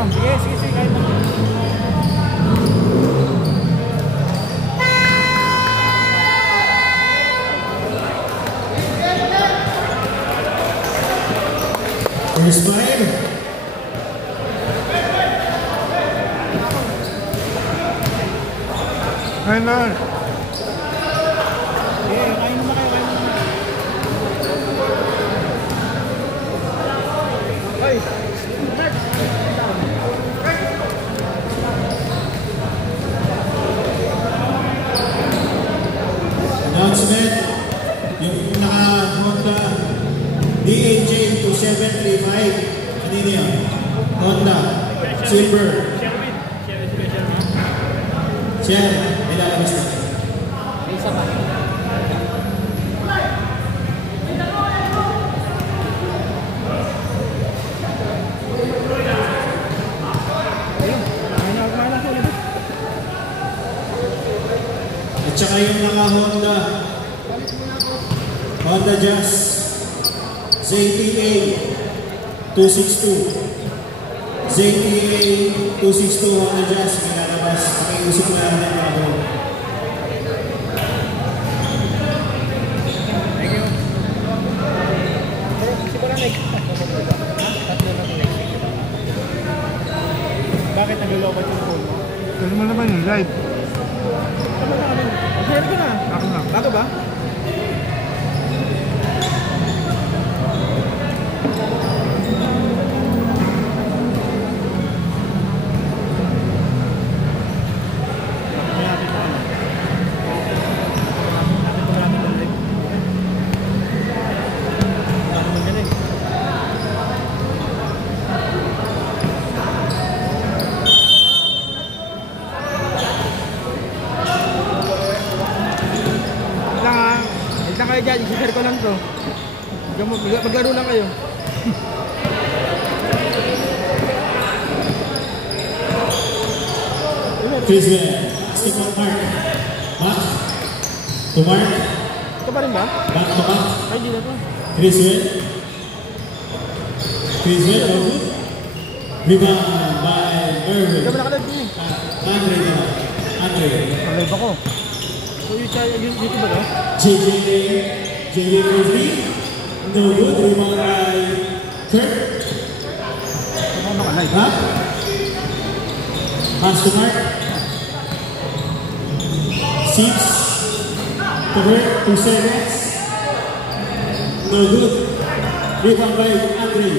ako. Sige, sige, sige. Kahit mo. First five. Ayun na. Eh, kain naman kayo, kain naman. Ay! Announcement. Yung naka-Honda DAJ 2735. Kanina yun? Honda. Silver. Share. Nilalabas na. Isa pa. At saka yung naka-Honda Honda Jazz ZTA 262 ZTA 262 Honda Jazz nilalabas. Pakiusip na natin ako. Thank you. Siguro na bakit naglulokot yung phone mo? Ano mo naman yung live? Ano na kami? Share ko na. Ako na. Bago ba? Kayo dyan, i-share ko lang to. Maglaro lang kayo. Criswell, stick on Mark. Back to Mark. Ito pa rin ba? Back to back. Ay, di na to. Criswell. Criswell, good. Rebound by Irwin. Ikaw ba nakalive din eh? Andre na. Andre. Nakalive ako. So, YouTube ba no? JJ Frisbee. No good. Rebound by Kurt. Ako nakalive. Back. Pass to Mark. 6 to Kurt. 2 seconds. No good. Rebound by Andre.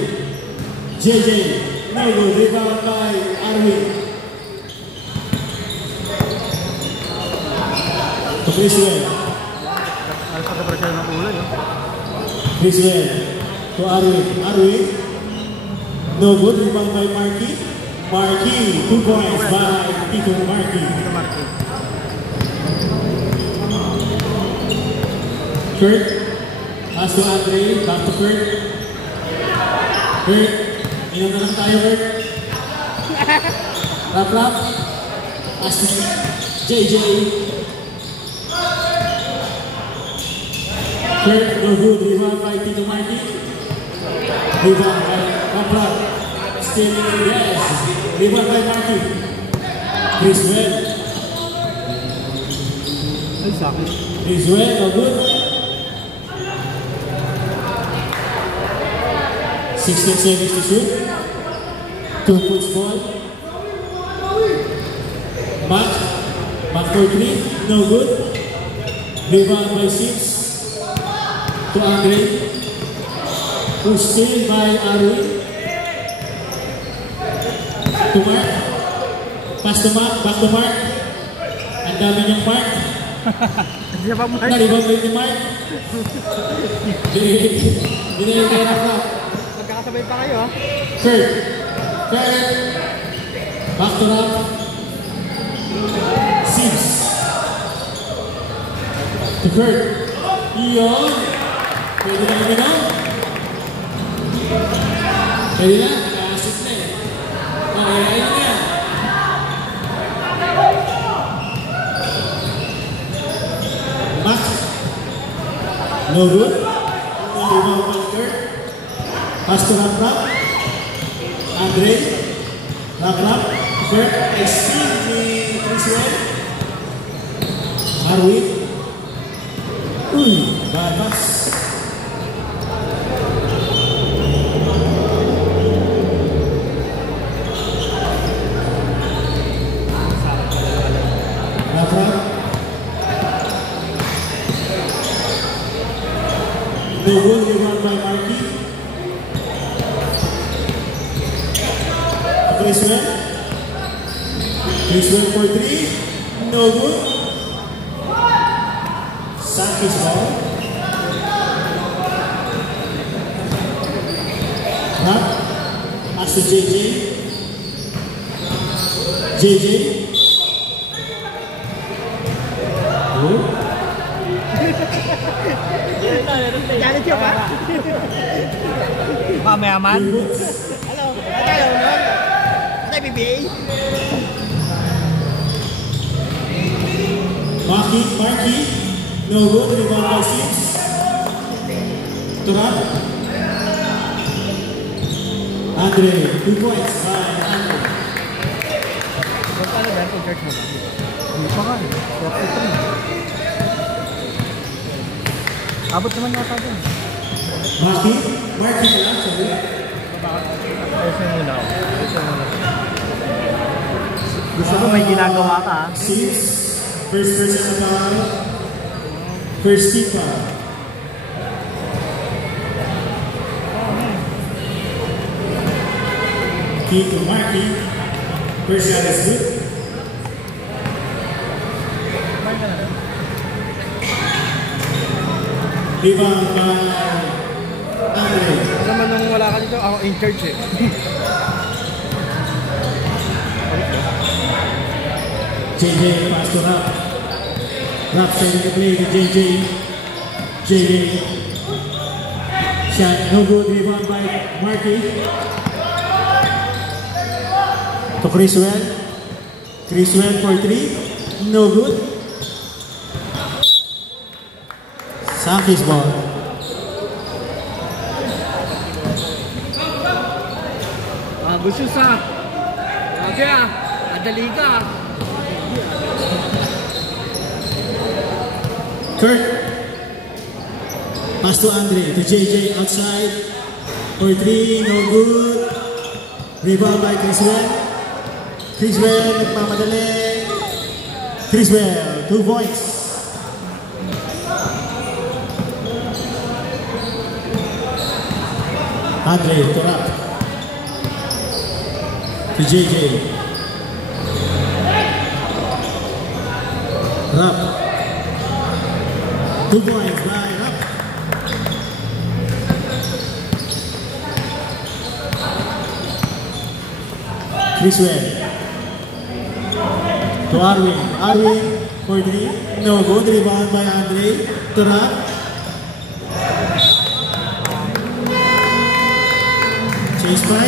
JJ. No good. Rebound by Arwin. To Criswell. Ay, pagka-pressure ng kulay. Criswell. To Arwin. Arwin. No good. Rebound by Marky. Marky. 2 points by Tito Marky. Kurt. Pass to Andre. Back to Kurt. Kurt. Inom na lang tayo, Kurt. Rap. Pass to JJ. Kurt, no good. Rebound by Tito Marky. Rebound by Kaplan. Still in the yes. Rebound by Marky. Criswell. Ay, sakit. Criswell, no good. 16 seconds to shoot. 2 points ball. Back for 3. No good. Rebound by 6. To Andre. Push still by Arwin. To Mark. Pass to Mark. Back to Mark. Ang dami niyang Mark. Hindi pa mo tayo. Nalibang rin ni Mark. Dinilagay na. Magkakasabay pa kayo ha. Kurt. Back to Rock. 6. To Kurt. Iyon. Pwede na kami na? Pwede na? Nakasit na eh. Okay, ayun na yan. Back. No good. No rebound by Kurt. Pass to Rock. Andre. Lap. First, steal ni Criswell. Arwin. Uy, bad pass. The goal given by Marky. Criswell for 3. No good. Sankey's ball. Pass to JJ. Good. Jangan coba. Kameraman. Halo. Halo. Ada PBA. Marky. No good. Rebound by Sims. Turan. Andre. 2 points by Andre. Berapa ada charge mo? Hindi pa nga. 43. Abot naman yata dyan. Marky na lang, sabi. Ayos mo muna. Gusto ko may ginagawa ka. First person na foul. First team foul. Key to Marky. First shot is good. Rebound by Andre. Naman nung wala ka dito, ako in charge eh. JJ pass to Rap. Rap sending the play to JJ. Shot no good. Rebound by Marky. To Criswell for 3. No good. Sankey's ball. Gusto sa. Okay adali ka. Kurt. Pass to Andre. To JJ outside. For 3. No good. Rebound by Criswell. Nagmamadali. Criswell. 2 points. Andre to Rap. To JJ. Rap. 2 points by Rap. Criswell. To Arwin for 3. No good. Rebound by Andre. To Rap. Chase by.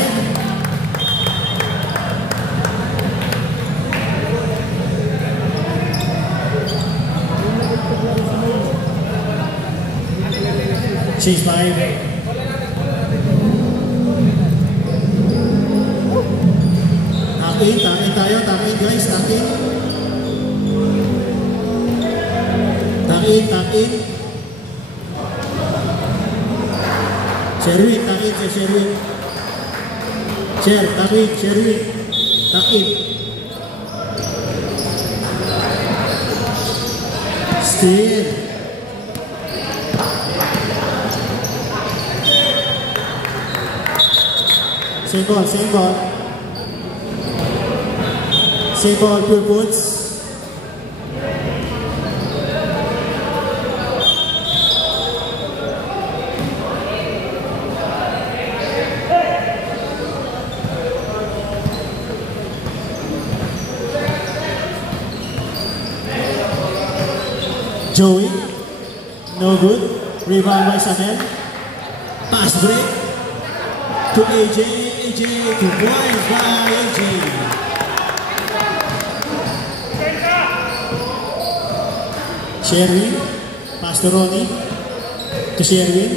Takin tayo guys, takin. Sherwin, takin. Sherwin. Takin. Steal. Same ball, pure points. Joey, no good. Rebound by Sanel. Pass break to AJ. 2 points by AJ. Sherwin, pass to Ronnie. To Sherwin.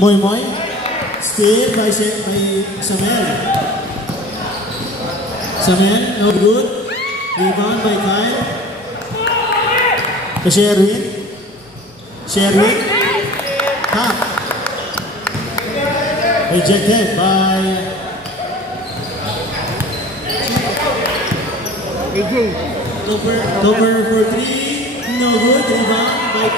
Moy. Steal by Samuel. Samuel, no good. Rebound by Kyle. To Sherwin. Sherwin. Tap. Rejected by AJ. Topper for 3. No good. Rebound by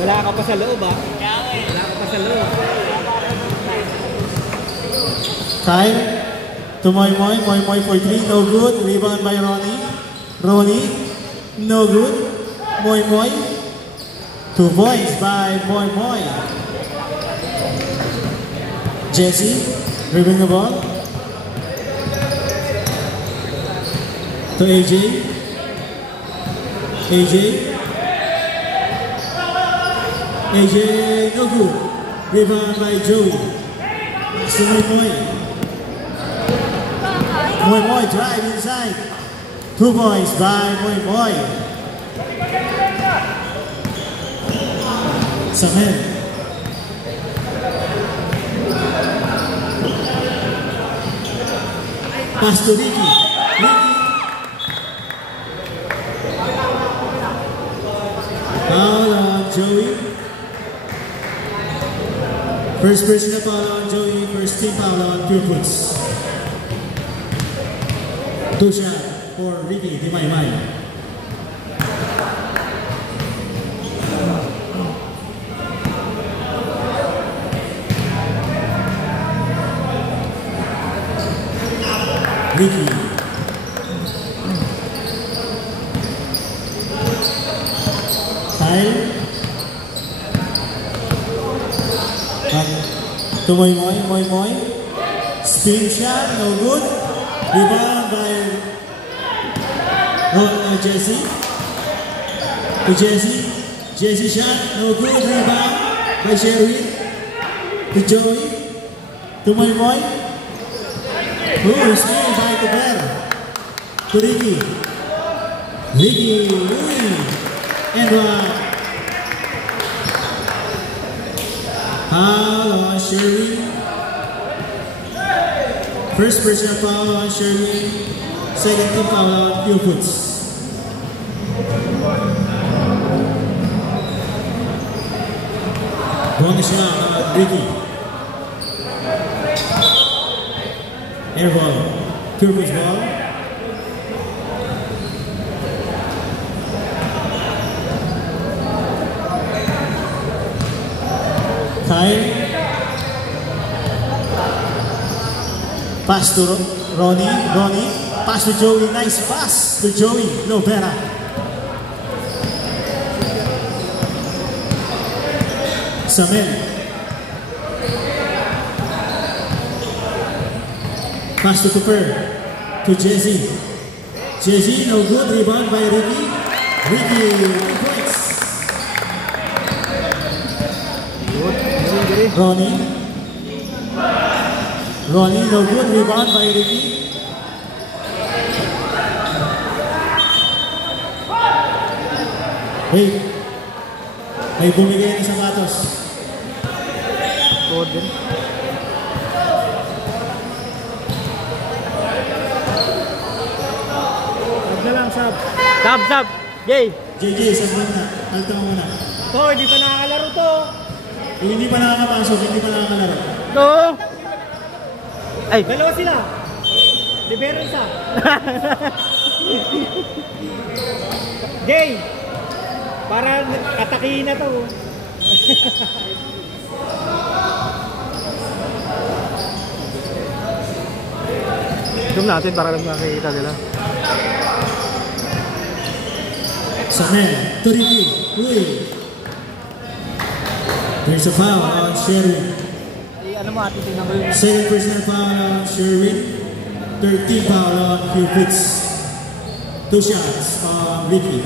Wala ka pa sa loob ah. Wala ka pa sa loob. Kyle. To Moy Moy. Moy Moy for 3. No good. Rebound by Ronnie. Ronnie. No good. Moy Moy. 2 points by Moy Moy. Jesse. Dribbling the ball. To AJ. AJ. AJ, no good. Rebound by Joey. So Moy Moy. Moy Moy drive inside. 2 points by Moy Moy. Samuel. Pass to Ricky. Ricky. Foul on Joey. First personal foul on Joey. First team foul on Purefoots. 2 shot for Ricky Dimaymay. Ricky. Kyle. To Moy Moy. Moy Moy. Spin shot, no good. Rebound by Jesse. To Jesse. Jesse shot, no good. Rebound by Sherwin. To Joey. To Moy Moy. Steal by Tuber. To Ricky. Ricky. And foul on Sherwin. First personal foul on Sherwin. Second team foul on Purefoots. Wrong shot on Ricky. Air ball. Purefoots ball. Kyle. Pass to Ronnie. Ronnie. Pass to Joey. Nice pass to Joey. Lovera. Samuel. Pass to Cooper. To Jesse. Jesse, no good. Rebound by Ricky. Ricky, 2 points. Ronnie. Ronnie, no good. Rebound by Ricky. Hey. May bumigay ng sapatos. Gordon. Sab na lang, sab. Sab, sab. Jay. JJ, sab muna. Alta mo muna. To, hindi pa nakakalaro to. Yung hindi pa nakakapasok, hindi pa nakakalaro. To. Ay. Dalawa sila. Libero isa. Jay. Para katakihin na to. Zoom natin para lang makikita nila. Samuel, to Ricky. Uy. There's a foul on Sherwin. Ano mo atin tingnan ko yun? Second personal foul on Sherwin. 13 foul on Purefoots. 2 shots on Ricky.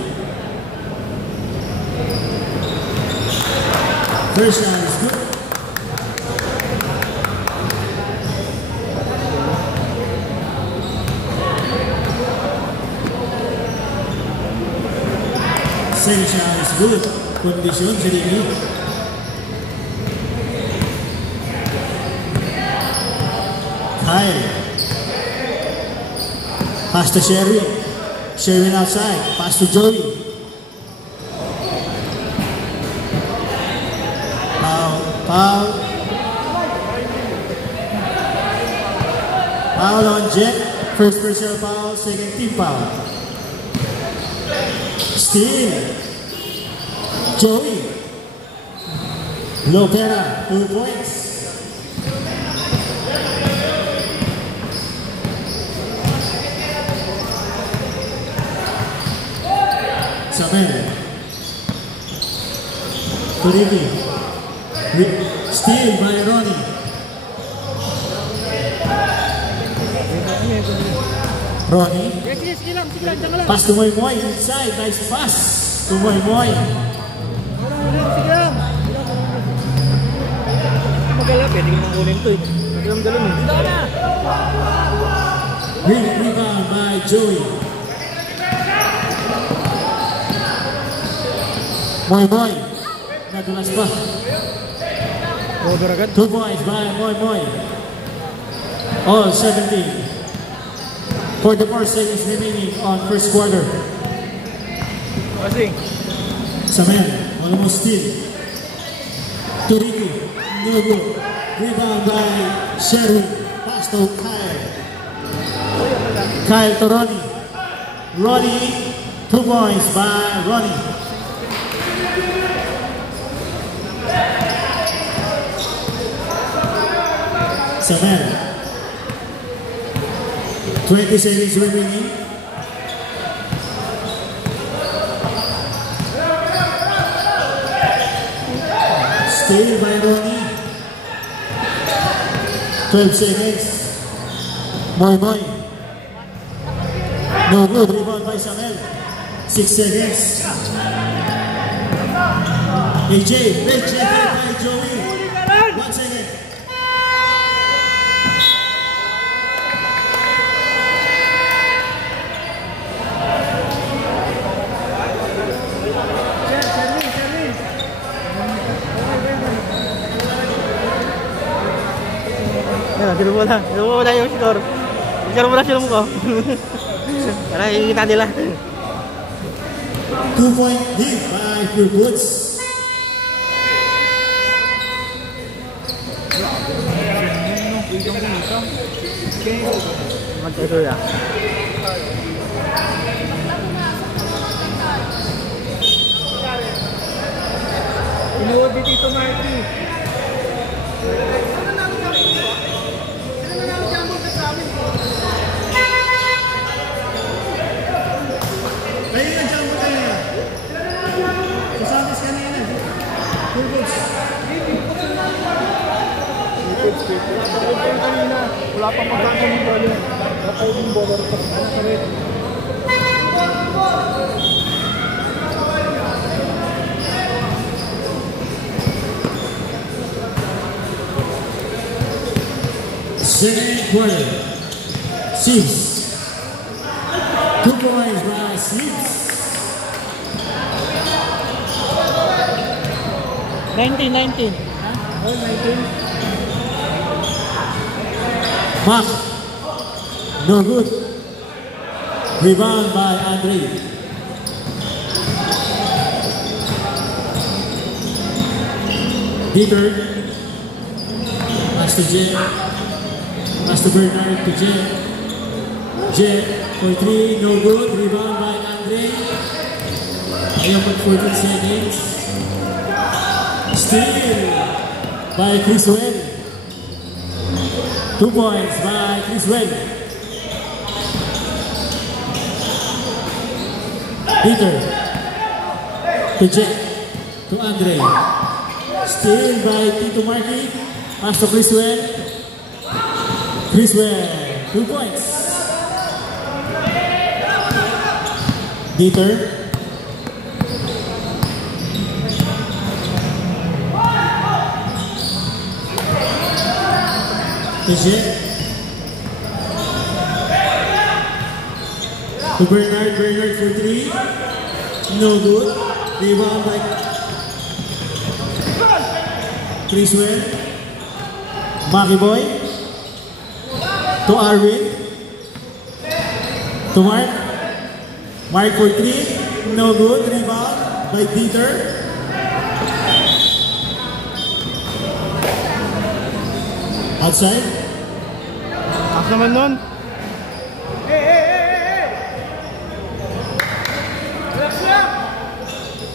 First shot is good. Second shot is good. Condition, Jeremy. Kyle. Pass to Sherwin. Sherwin outside. Pass to Joey. Foul. Foul on Jet. First personal foul, second team foul. Steal. Joey. Lopera, 2 points. Samuel. Turiki. Steal by Ronnie. Ronnie. Pass to Moy Moy inside. Nice pass to Moy Moy. Magala, pwede ko makunin to eh. Magdalam eh. Rebound by Joey. Moy Moy. Nadulas pa. 2 points by Moy Moy. All 17. 44 seconds remaining on first quarter. Passing. Samuel, almost steal. Turiki, no good. Rebound by Sherwin. Pass to Kyle. Kyle to Ronnie. Ronnie, 2 points by Ronnie. Samuel. 20 seconds remaining. Steal by Ronnie. 12 seconds. Moy Moy. No good. Rebound by Samuel. 6 seconds. AJ. Great check by Joey. 1 second. Dito mo na yung score. Score mo na film ko. Para ikita nila. 2-point lead by Pure Woods. Magkaido ya. Inuod ni Tito Marty. Wala pang magkakaroon ng bola. Kapag yung bola rin sa rin. Second quarter. 6. 2 points by 6. 19. Huh? 19. Mark. No good. Rebound by Andre. Dieter. Pass to Jet. Pass to Bernard to Jet. Jet for 3. No good. Rebound by Andre. Ayaw pag 14 seconds. Steal by Criswell. 2 points by Criswell. Peter to Jet to Andre. Steal by Tito Marky. Pass to Criswell. Criswell, 2 points. Dieter. Jet. To Bernard for 3. No good. Rebound by Criswell. Maki Boy. To Arvin. To Mark. Mark for 3. No good. Rebound by Dieter. Outside. Taas naman nun.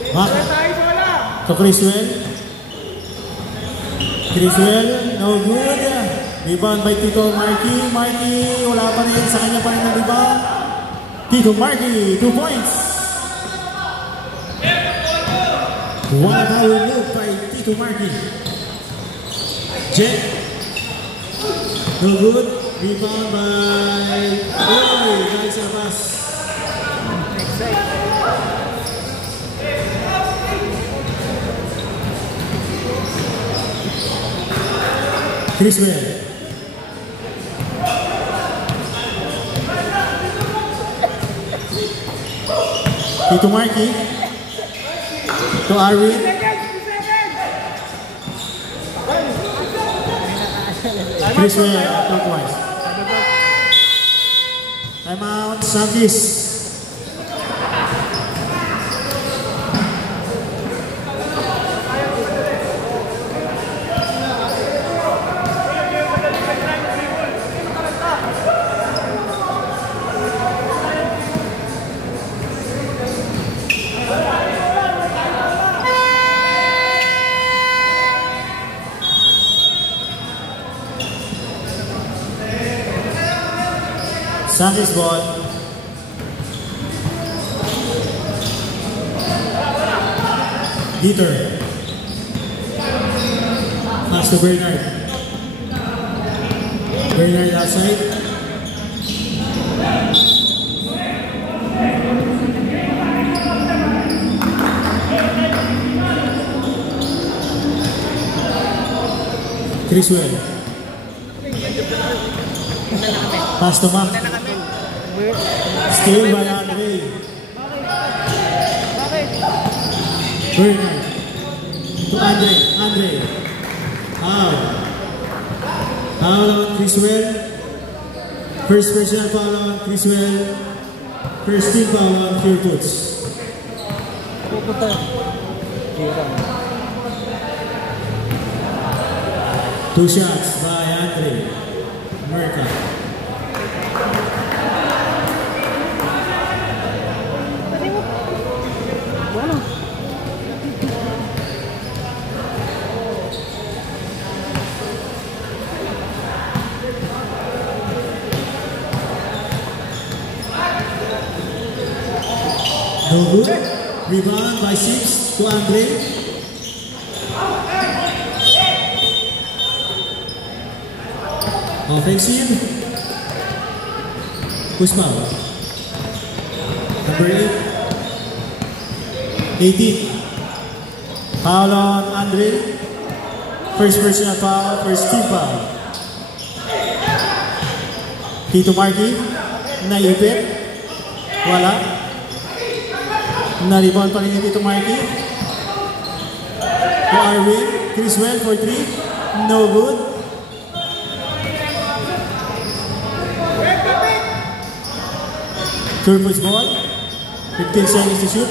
Mark. To Criswell. Criswell, no good. Rebound by Tito Marky. Marky, wala pa rin. Sa kanya pa rin ang rebound. Tito Marky, 2 points. One power move by Tito Marky. Jet. No good. Rebound by Roy. Guys, Abbas. Criswell. Tito Marky. To Arvin. Criswell, clockwise. Time out, Sankis. Sankis ball. Dieter. Pass to Bernard. Bernard outside. Criswell. Pass to Mark. Steal by Andre. Bernard. To Andre. Andre. Foul. Foul on Criswell. First personal foul on Criswell. First team foul on Fairfoots. Two shots by Andre. Merca. No good. Rebound by 6 to Andre. Offensive. Who's foul? Number 8. 18. Foul on Andre. First personal foul, first team foul. Tito Marky. Naipit. Wala. Na-rebound pa rin yung Tito Marky. To Arvin. Criswell for 3. No good. Fairfoots ball. 15 seconds to shoot.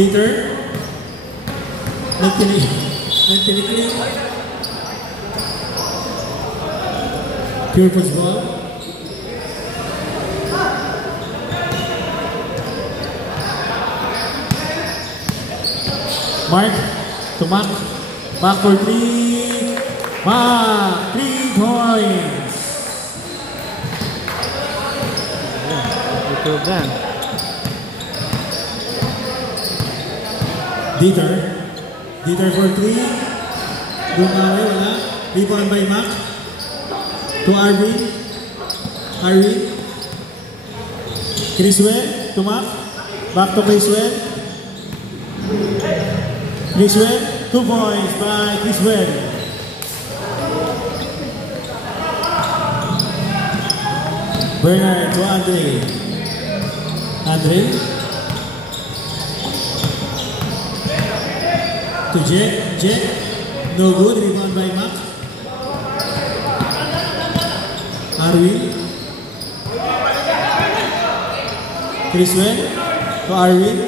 Dieter. Nagtilikli. Fairfoots ball. Mark to Mark. Mark for 3. Mark, 3 points. Ito gan. Dieter. Dieter for 3. Bumawi, wala. Rebound by Mark. To Arvin. Arvin. Criswell to Mark. Back to Criswell. Criswell, 2 points by Criswell. Bernard to Andre. Andre. To Jet. Jet. No good. Rebound by Mac. Arwin. Criswell to Arwin.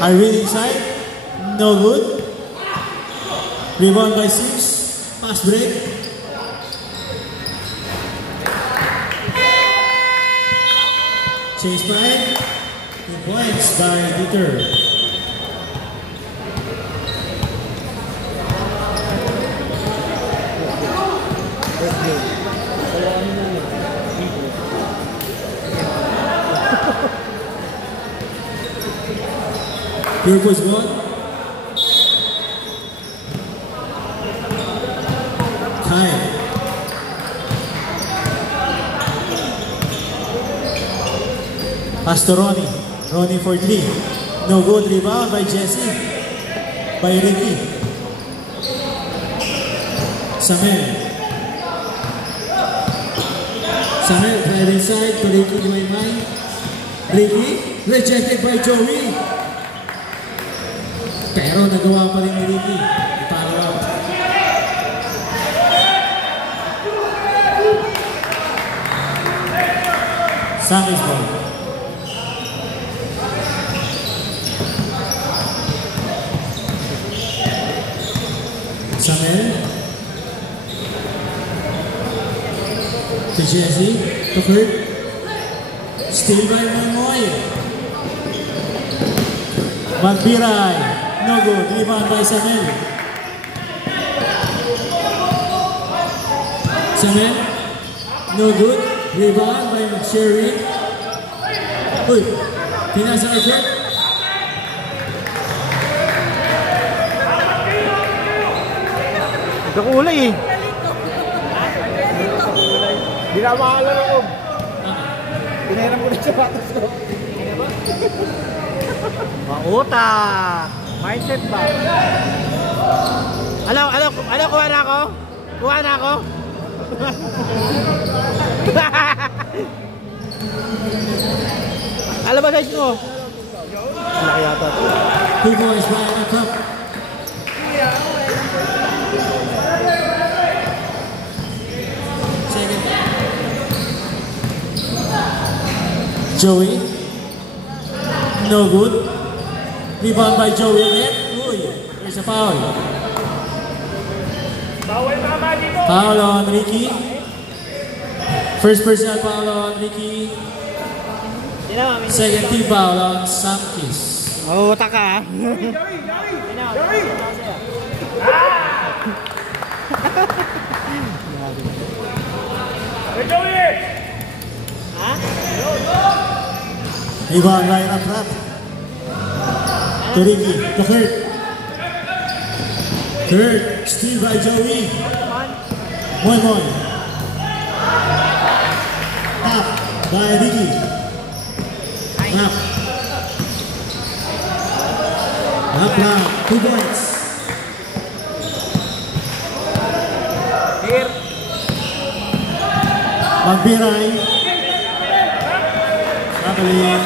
Arwin inside. No good. Rebound by Sims. Pass break. Chase Pride. 2 points by Dieter. Pure was gone. Kyle. Pass to Ronnie. Ronnie for 3. No good. Rebound by Jesse. By Ricky. Samuel. Samuel right inside to Ricky Maymay. Ricky rejected by Joey. Pero nagawa pa rin ni Ricky. Follow out. Sammy's ball. Samuel. To Jesse. To Kurt. Still by Moy. Magbiray. No good. Rebound by Samuel. Samuel. No good. Rebound by Sherry. Uy. Pinasa ka Kurt. Nagkakulay eh. Di na makalan ako. Pinahiram ko na sa batas ko. Mautak. Mindset ba? Ano, kuha na ako? Kuha na ako? Alam ba size mo? Laki yata. 2 points by the cup. Second. Joey. No good. Rebound by Joey again. Uy, there's a foul. Foul on Ricky. First personal foul on Ricky. Second team foul on Samkis. Mautak ka ha? Rebound right up front. To Ricky, to Kurt. Kurt, steal by Joey. Moy. Tap by Ricky. Tap. Tap, 2 points. Magbiray. Traveling.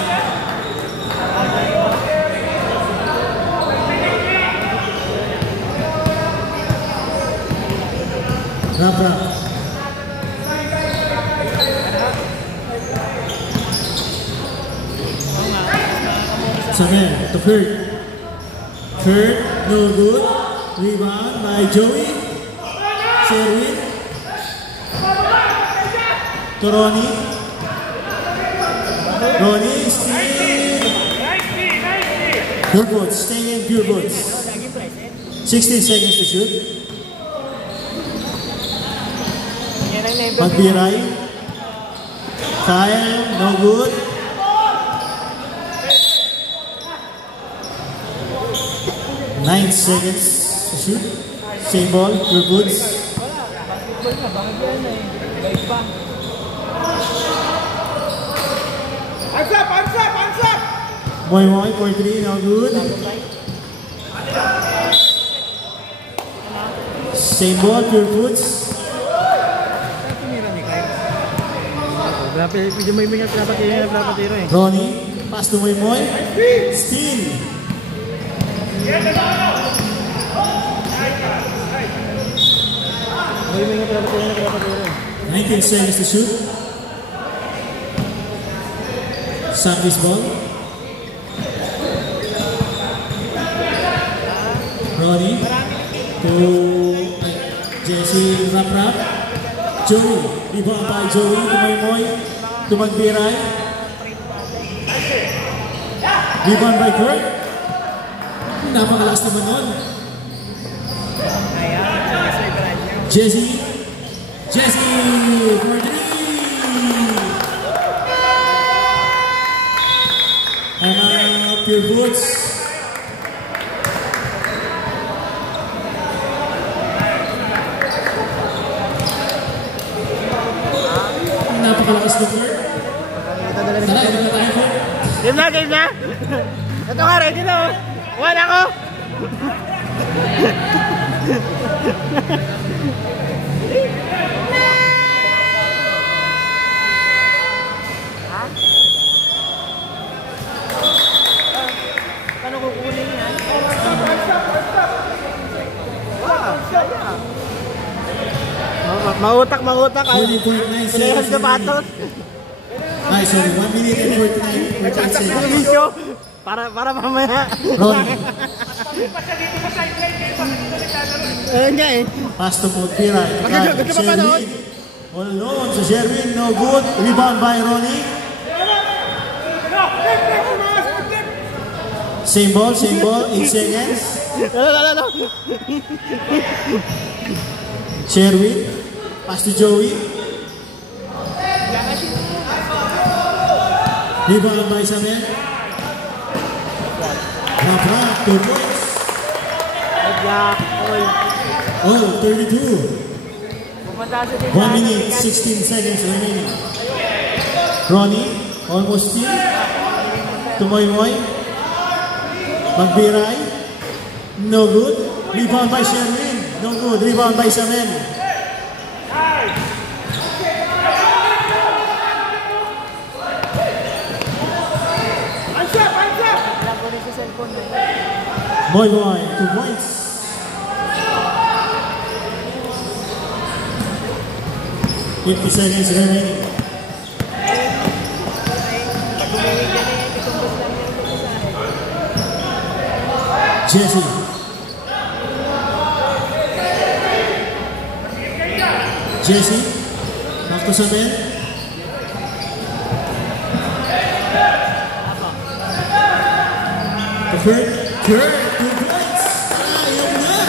Rap. Samuel to Kurt. Kurt, no good. Rebound by Joey. Sherwin. To Ronnie. Ronnie still. Pure boots, staying in pure boots. 16 seconds to shoot. Magbiray. Kyle, no good. Nine seconds to shoot. Same ball, pure boots. Moy Moy for 3, no good. Same ball, Pure Foods. Medyo may pinapatiro eh. Ronnie, pass to Moy Moy. Steal. May pinapatiro eh. 19 seconds to shoot. Sandy's ball. Ronnie to Jesse Rap. Joey, rebound by Joey to Moy Moy to Magbiray. Rebound by Kurt. Napakalakas naman nun. Jesse for 3. And Pure Foods. Napakalakas na Kurt. Tara, ito na tayo Kurt. Game na. Ito nga, ready na oh. Wala ko. Paano kukunin yan? Mautak. Pinayahan ka batos. Ay, sorry. 1 minute and 49 seconds. Video. Para mamaya. Ron. Ayun nga eh. Pass to Magbiray. Gusto pa panood? Hold on sa Sherwin. No good. Rebound by Ronnie. Same ball. 8 seconds. No. Sherwin. Pass to Joey. Rebound by Samuel. Rapra, 2 points. Oh, 32. 1 minute, 16 seconds remaining. Ronnie, almost steal. To Moy Moy. Magbiray. No good. Rebound by Sherwin. No good. Rebound by Samuel. Moy Moy, 2 points. $50 seconds remaining. Jesse. Back to Samuel. To Kurt, 2 points. Ayun na.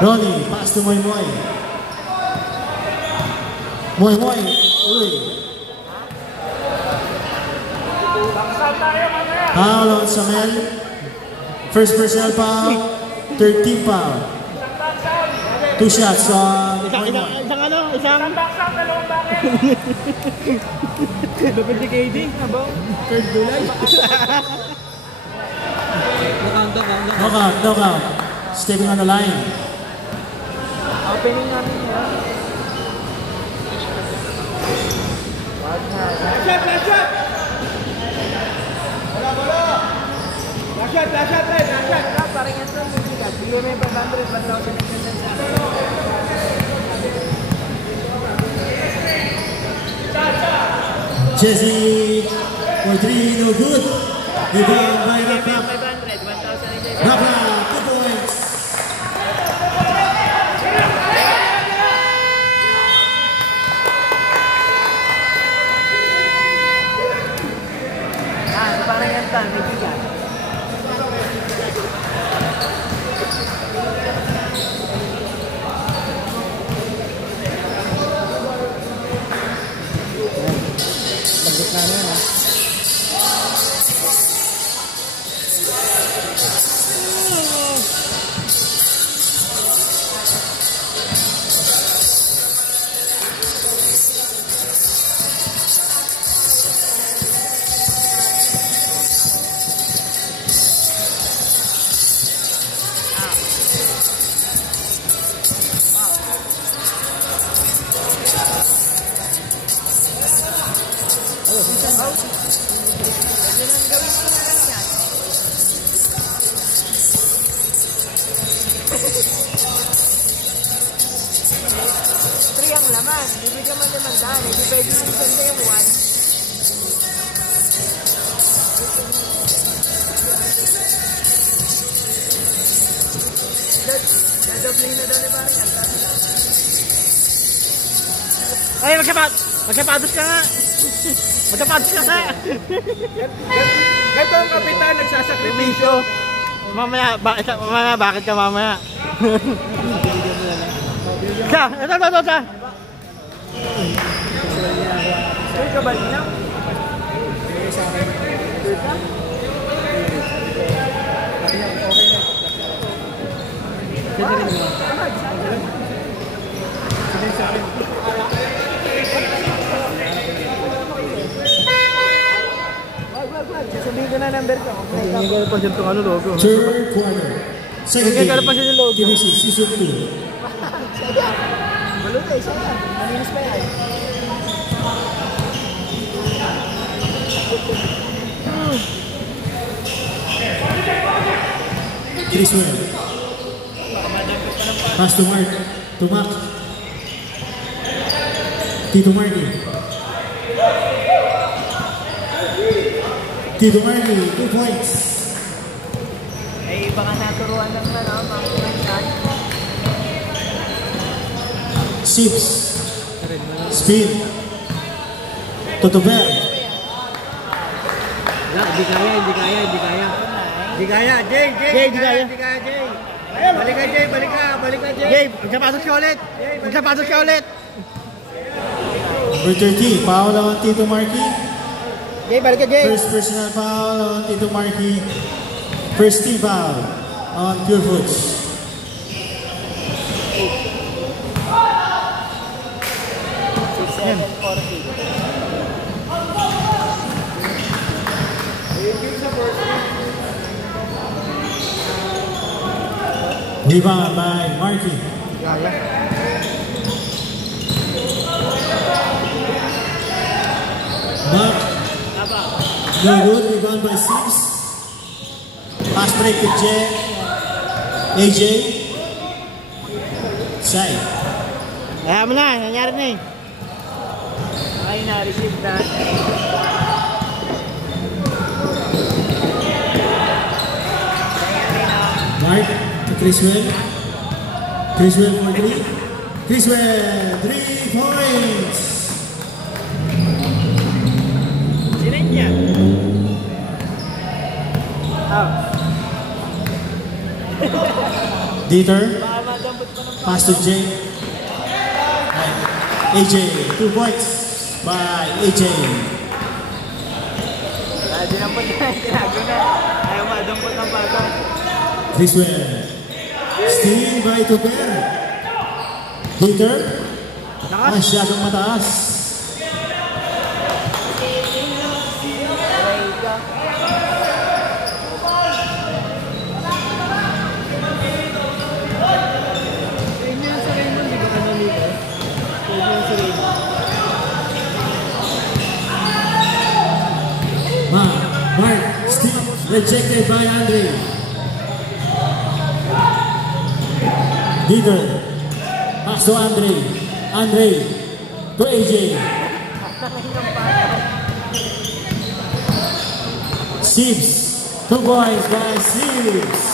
Ronnie, pass to Moy Moy. Uy. Foul on Samuel. First personal foul, 13 foul. 2 shots on Moy Moy. Isang Dapat ni KD, habang third July. Knockout. Stepping on the line. Opening namin yan. Flash up! Parang yan sa musikat. Bilo may 500, 1,000. Jesse for 3, no good. Rebound by Rapra. 500, 1,000. Rapra, 2 points. Parang yan tan, may bigat. Lagot na yan ha. 500. Bibigyan man 500. Hindi pwede yung sunda yung 1. Nadoble na daw ni Barry. Ay, magsapados ka nga. Magsapados ka nga. Ganito ang kapitan nagsasakripisyo. Mamaya, bakit ka mamaya? Sa, ito. Sir ka ba niya? Sir ka? Sasabihin ko na number ko. Hindi ka pa siyang ano logo. Third quarter. Second Hindi ka pa game. siyang logo. TBC Season 2. Malutay siya. Malinis pa yan. Criswell. Pass to Mark. To Mac. Tito Marky. Tito Marky, 2 points. Ay, baka naturuan ng mga Sips. Spin. Totober. Hindi kaya. Jay, hindi kaya. Balik ka, Jay. Jay, magsapados ka ulit. Number 30, foul on Tito Marky. Jay, balik ka, Jay. First personal foul on Tito Marky. First team foul on Pure Foods. Rebound by Marky. Mark. No good. Rebound by Sims. Pass break to Jay. AJ. Side. Kaya mo na, nangyari na eh. Ay, na-receive na. Mark to Criswell. Criswell for 3. Criswell, 3 points. Sinan niya. Dieter. Baka madambot pa ng Pass to Jay. AJ, 2 points by AJ. dinampot na. Tinago na. Ayaw madampot ng bata. Criswell. Steal by Tuper. Hitter. Masyadong mataas. Mark, still rejected by Andre. Leader, pass to Andre. Andre to AJ. Sims, 2 points by Sims.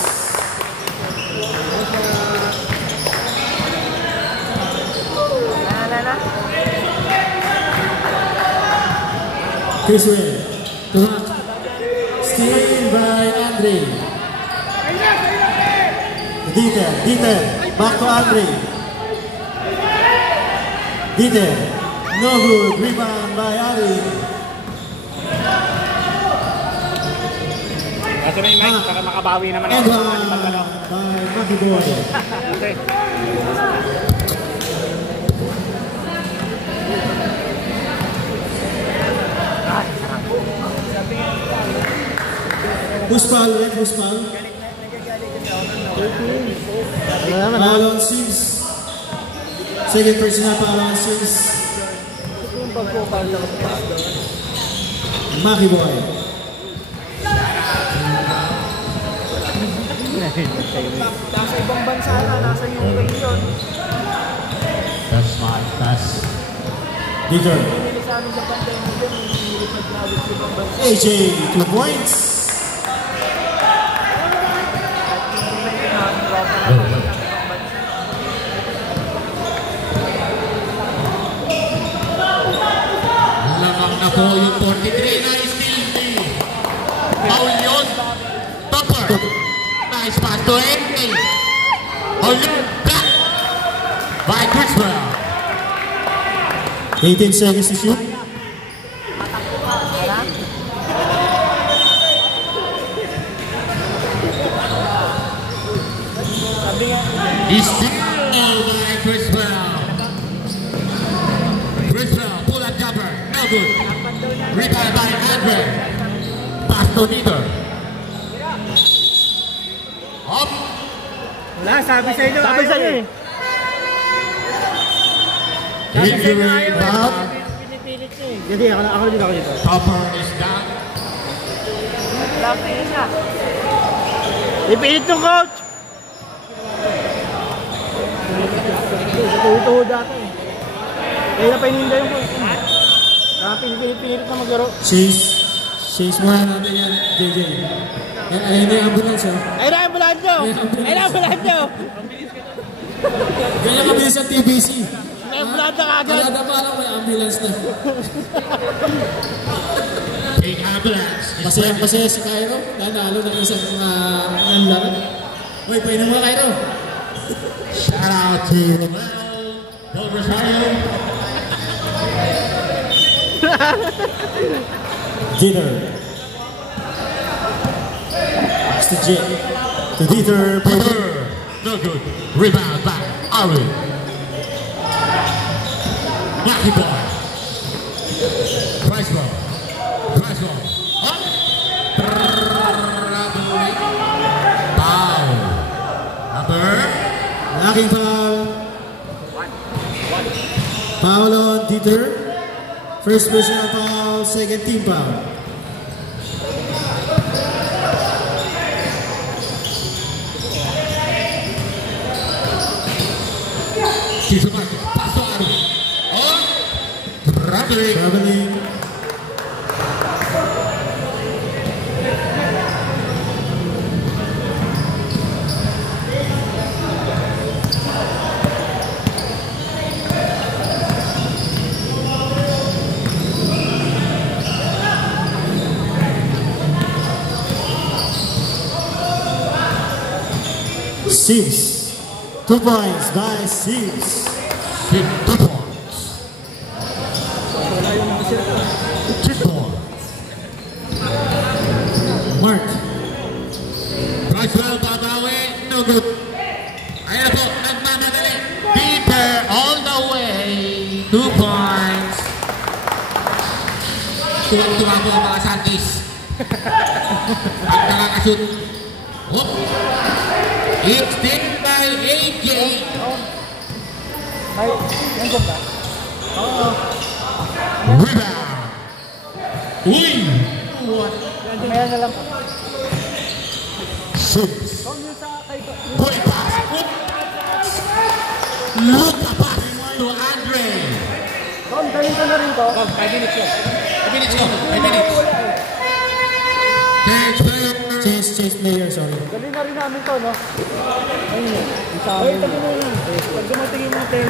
Criswell, to Mark. Steal by Andre. Dieter, back to Andre. Dieter, no good, rebound by Ari. Kasi may mic, para makabawi naman And ako. by Maki Boy. Okay. Who's foul ulit? Who's foul? Foul on Sims. Second personal foul on Sims. Maki Boy. Nasa ibang bansa na, nasa UK yun. That's my pass. Dieter. Pinili sa amin sa banda yung dyan, pinili sa Claudio sa ibang bansa. AJ, 2 points. At yung may pinahang ropa na sa ibang bansa. Lamang na po yung 43 na still B. Paul yun. Topper. Nice pass to AJ. Paul yun. Back. By Criswell. 18 seconds to shoot. He's still by Criswell. Criswell, pull up jumper. No good. Rebound by Andre. Pass to Dieter. Up. Wala, sabi sa inyo. Sabi sa'yo eh. Injury about. Pinipilit niyo eh. Hindi, ako dito. Topper is down. Lapin na. Ipilit yung coach! Tuhod dati eh. Kaya na paninda yung coach. Kaya pinipilit na maglaro. Chase mo na natin yan, JJ. Ayun na yung ambulance, oh. Ayun na, ambulance nyo! Ayun na, ambulance nyo! Ganyan kami sa TBC. May ambulance na kagad! Wala na pa lang may ambulance na. Big ambulance. Masaya si Cairo. Nanalo ng isang nanlaro. Uy, painom mo Cairo. Shout out to Romel Del Rosario. Dieter. Pass to J. To Dieter. Dieter. No good. Rebound back. Ari. Lucky boy. Criswell. Up. Foul. Number. Laking foul. Foul on Dieter. First personal foul, second team foul. She's a market. Pass to Ari. On. Traveling. Sims. 2 points by Sims. 2 points. 2 points. Mark. Criswell babawi. No good. Ayan po. Nagmamadali. Dieter all the way. 2 points. Tuwang-tuwa po ang mga Santis. Ang nakakashoot. Whoop. It's been by AJ. Ay, nandun ba? Rebound. Uy. Maya na lang. Sims. Kung yun sa kay Boy pass. Whoop. Look a pass to Andre. Tom, galing ko na rin to. 5 minutes yun. 5 minutes go. 5 minutes. Change player. Chase player, sorry. Galing na rin namin to, no? Ayun eh. Ay, tabi mo yun. Pag dumating yung mga 10,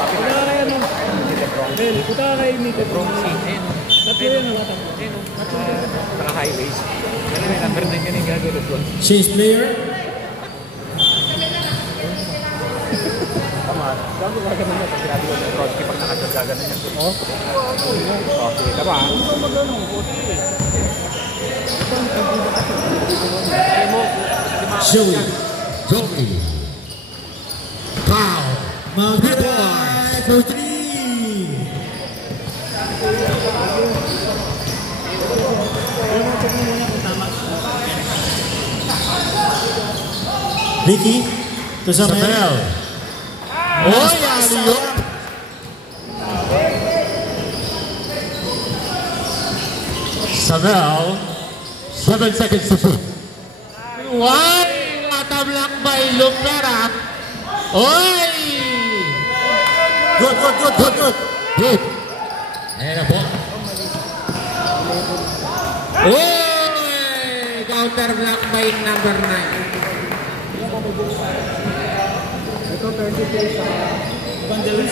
punta ka kaya nun. Bel, punta ka kay Mito. Tatlo yun, wala tatlo. Naka-highways. Ano yung number 9 yan yung gagawin doon? Chase player. Tama. Gago ka ganun yan. Sinabi ko ng Rodky pag nakasasya ganun yan. Oo? Okay, tama. Ito mag-anong, Joey. Foul. Mount 3 points. for 3. Ricky to Samuel. Oh, alley-oop. Samuel, 7 seconds to shoot. Why? Natablak by Luperat. Oy! Good, good, good, good, good. Good. Ayan na po. Uy! Counter block by number 9. Ito 30 plays sa Bandelo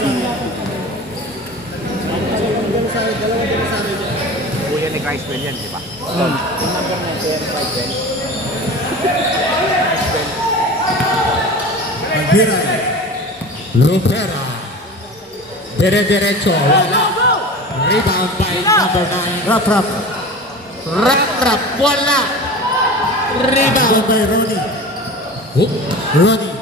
sa dalawa din sa akin. Kuya ni Christwell yan, di ba? Yung number 9, kaya Christwell. Magbiray. Lupera. Dire-diretso. Wala. Rebound by number 9. Rap, rap. Rap. Wala. Rebound. By Ronnie. Oop. Ronnie.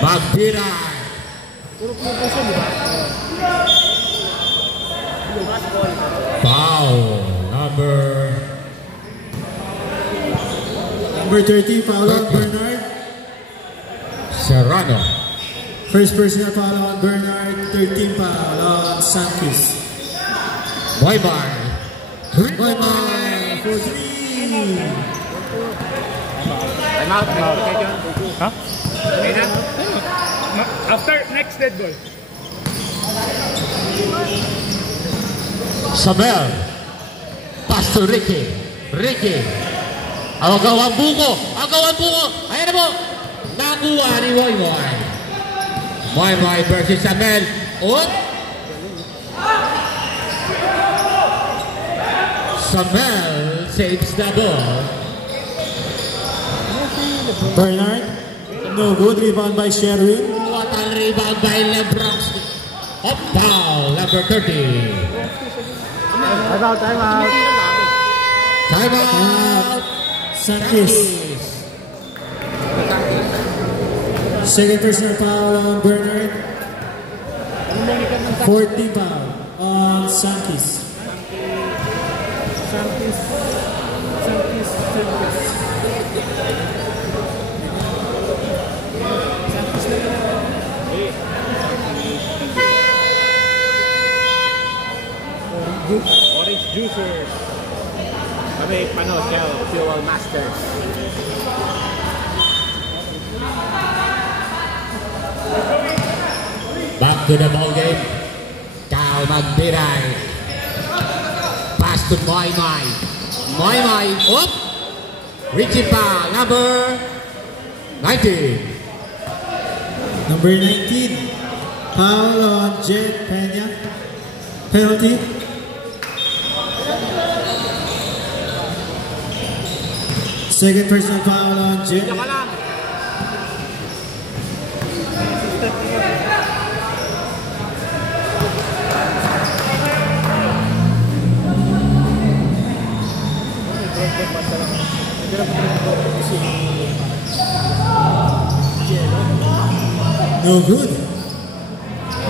Magbiray. Foul. Number 30, foul on Bernard. Serrano. First personal foul on Bernard. 13 foul on Sankis. Bye-bye. Bye-bye. For 3. Time out. Ha? After next dead ball. Samuel. Pass to Ricky. Ricky. Agawang buko. Ayan na po. Nakuha ni Moy Moy. Moy Moy versus Samuel. Up. Samuel saves the ball. Bernard. No good. Rebound by Sherwin. What a rebound by Lebron. Up foul, number 30. Time out. Time out. Sankis. Second personal foul on Bernard. 14 foul on Sankis. Orange Juicers. Kami, Shell, Fuel Masters. Back to the ball game. Cal Magbiray. Pass to Moy Moy. Moy Moy. Up. Richie Pa, number 19. Number 19. Foul on Jed Peña. Penalty. Second personal foul on Jed. No good.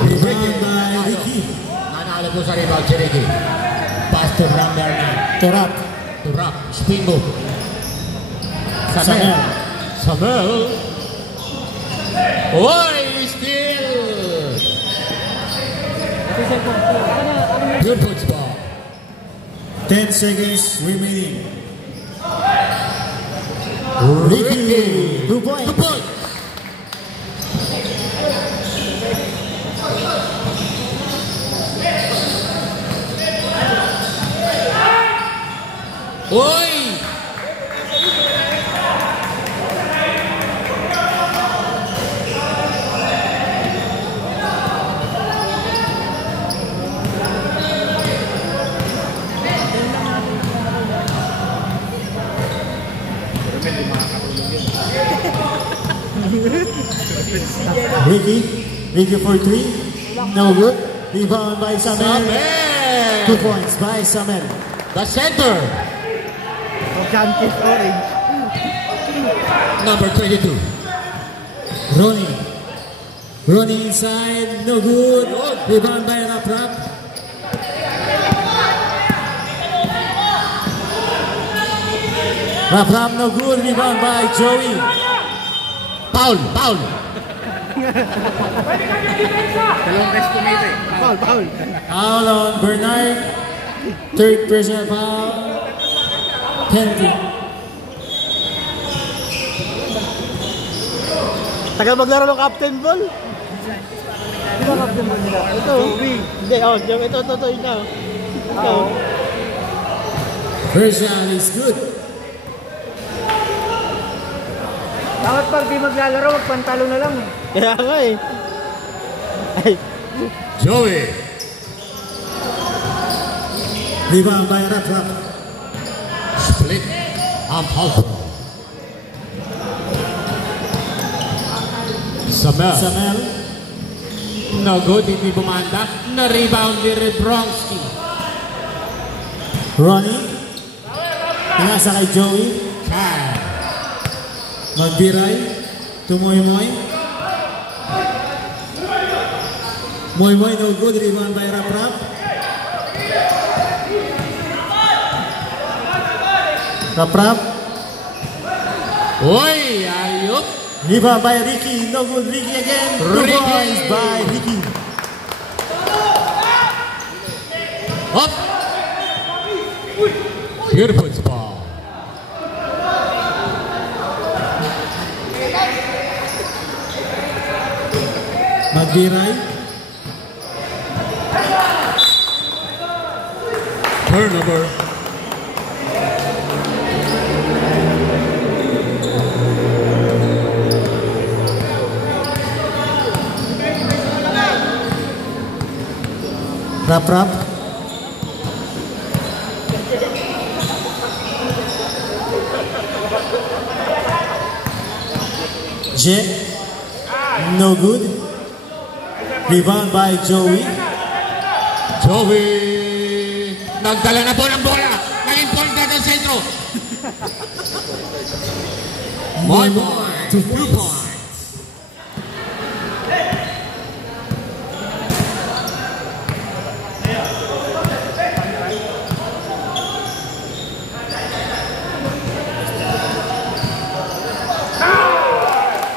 Rebound by Ricky. Nanalo po sa rebound si Ricky. Pass to number 9. Torap. Turap. Spin move. Samuel. Samuel. Oy, still. Good football. 10 seconds remaining. Ricky. 2 points. 2 points. Oy! Ricky for 3. No good. Rebound by Samuel. 2 points by Samuel. The center. Gigantic Orange. Number 22. Ronnie inside. No good. Rebound by Rap. Rap no good. Rebound by Joey. Foul. Dalawang best kumite. Foul. Foul on Bernard. Third personal foul. Penalty. Tagal maglaro ng captain ball. Di ba captain ball nila? Ito. Hindi, oh, ito, ikaw. Ikaw. First shot is good. Dapat pag di maglalaro, magpantalo na lang. Kaya nga eh. Ay. Joey. Rebound by Raprap. Split. Pulver. Samel. No good, hindi bumanda. Na-rebound ni Rebronski. Ronnie. Pinasa kay Joey. Kyle. Magbiray. To Moy. Moy, no good. Rebound by Raprap. Raprap. Oy, ayop. Rebound by Ricky. No good. Ricky again. 2 Ricky. points by Ricky. Up. Beautiful ball. Magbiray. Turnover. Raprap. Jet. No good. Rebound by Joey. Joey. Nagdala na po ng bola. Naging point guard ang sentro. Moy. 2 points.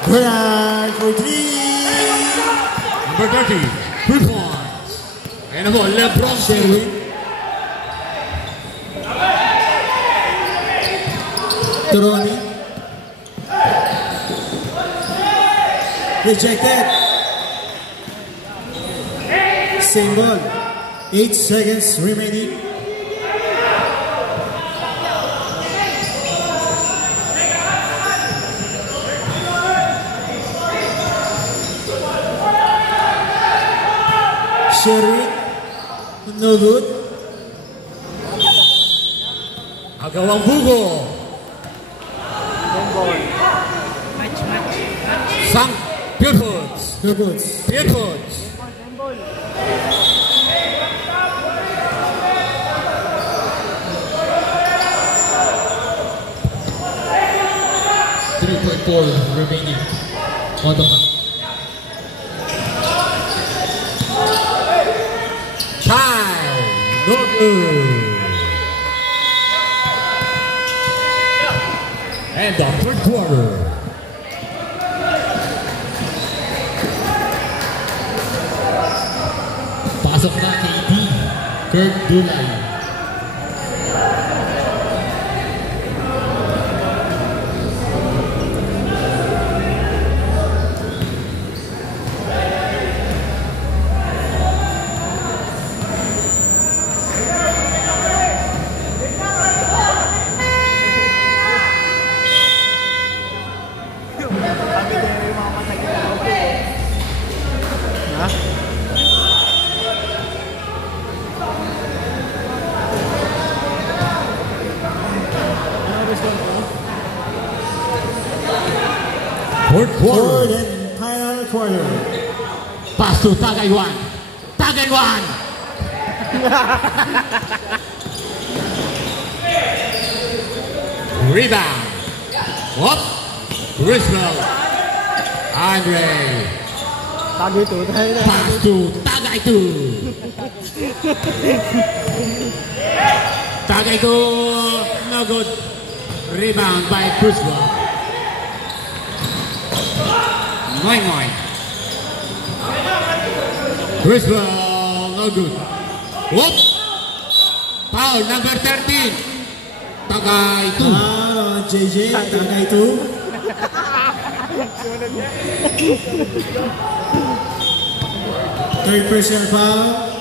Bernard for 3. Number 30, 3 points. And a ball, LeBron Sherwin. Toroni. Rejected. Same ball. 8 seconds remaining. Sherwin. No good. Agawang bugo. Sang Pierfoots. No good. Pierfoots. 3.4 remaining on the clock. Child. No good. And the third quarter. Pasok na KD. Kurt Dulay. Fourth Third quarter. and final quarter. Pass to Tagaywan. Tagaywan. Rebound. Whoop. Griswold. Andre. Tagay ito. Pass to Tagaytu. Tagaytu. No good. Rebound by Griswold. Moy. Griswold. No good. Whoop. Foul number 13. Tagay 2. Foul on JJ, Tagay 2. Third personal foul.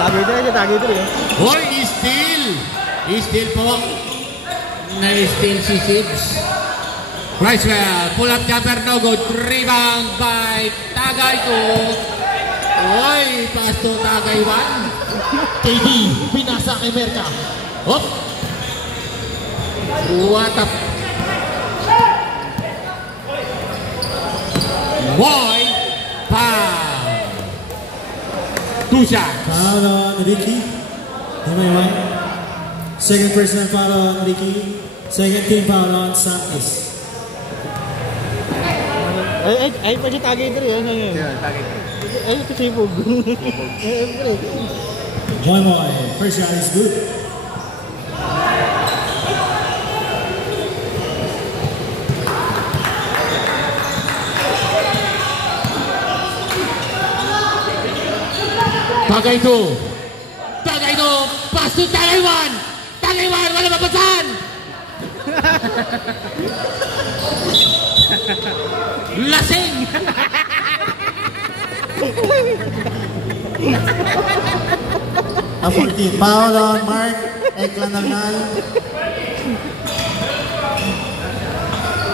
Tagay ito, tagay ito eh. Hoy, steal! Steal po. Na-steal si Sibbs. Ricewell, pull up jumper, no good. Rebound by Tagay 2. Hoy, pass to Tagay 1. KD, pinasa kay Merka. Hop! What up? Boy, foul. 2 shots. Foul on Ricky. Himayway. Second personal foul on Ricky. Second team foul on Santis. Ay, pa siya tagay ito eh. Ano yun? Ay, kasipog. Moy Moy, first shot is good. Tagay 2. Tagay 2. Pass to Tagay 1. Tagay 1. Wala mapasan. Lasing. A 14. Foul on Mark Eklanangal.